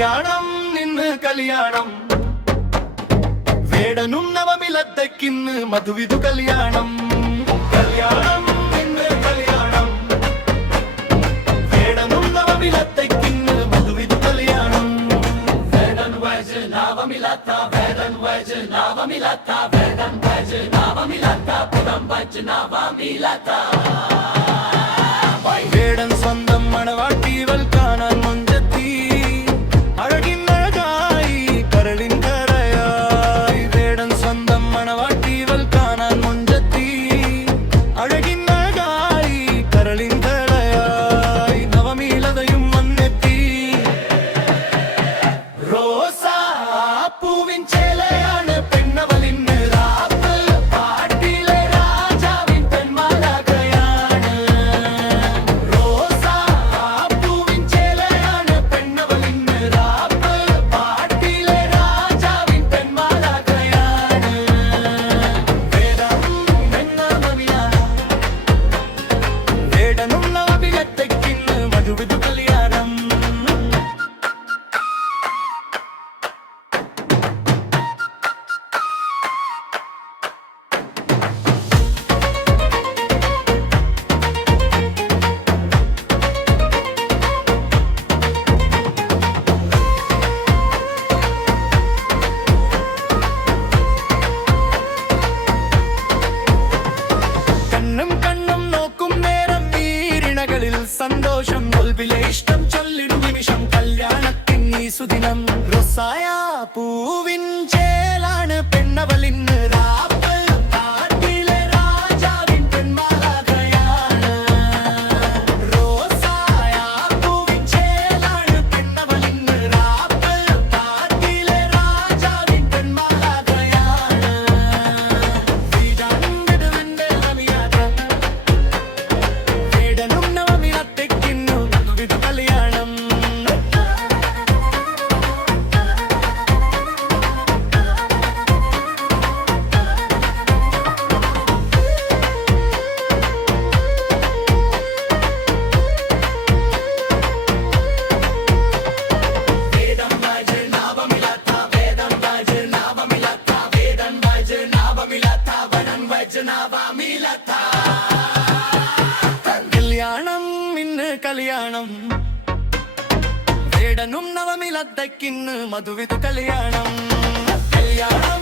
കല്യാണം നിന്ന് കല്യാണം വേടനും നവമിലത്തക്കിന്ന് മധുവിധു കല്യാണം കല്യാണം നിന്ന് കല്യാണം വേടനും നവമിലത്തക്കിന്ന് മധുവിധു കല്യാണം വേടൻ വജ് നവമിലത്ത വേടൻ വജ് നവമിലത്ത വേടൻ വജ് നവമിലത്ത പുടം വജ് നവമിലത്ത വേടൻ സ്വന്തം മണവാട്ടിവൾ കാണാൻ മുഞ്ചത്തി അഴകിൻ അഴകായി കരളിൻ കരയായി വേടൻ സ്വന്തം മണവാട്ടിവൾ കാണാൻ മുഞ്ചത്തി അഴകിൻ അഴകായി കരളിൻ കരയായി നവമീലതയും വന്നെത്തി റോസാ പൂവിൻ ചേലയാണ് പെണ്ണവളിന്ന് രാപ്പ് പാട്ടിലെ രാജാവിൻ പെൺമാലാകയാണ് റോസാ പൂവിൻ ചേലയാണ് പെണ്ണവളിന്ന് രാപ്പ് പാട്ടിലെ രാജാവിൻ പെൺമാലാകയാണ് വേദം പെണ്ണവളിയാണ് വേടനും നവമിലത്തക്കിന്ന് മധുവിധു കല്യാണം കണ്ണും കണ്ണും നോക്കും നേരം നീരിണകളിൽ സന്തോഷം കൊൽവിലെ ഇഷ്ടം ചൊല്ലിടും നിമിഷം കല്യാണത്തിൻ ഈ സുദിനം റൊസായ പൂവിൻ ചേലാണ് പെണ്ണവളിന്ന് രാപ്പ് കാട്ടിലെ രാജാവിൻ പെൺമാലാകയാണ് റോസായ പൂവിൻ ചേലാണ് പെണ്ണവളിന്ന് രാപ്പ് കാട്ടിലെ രാജാവിൻ പെൺമാലാകയാണ് വേടനും നവമിലത്തക്കിന്നു മധുവിധു കല്യാണം വേദം വജ് നവമിലത്ത വേദം വജ് നവമിലത്ത വേദം വജ് നവമിലത്ത വടൻ വജ് നവമിലത്ത കല്യാണം ഇന്ന് കല്യാണം വേടനും നവമിലത്തക്കിന്ന് മധുവിധു കല്യാണം കല്യാണം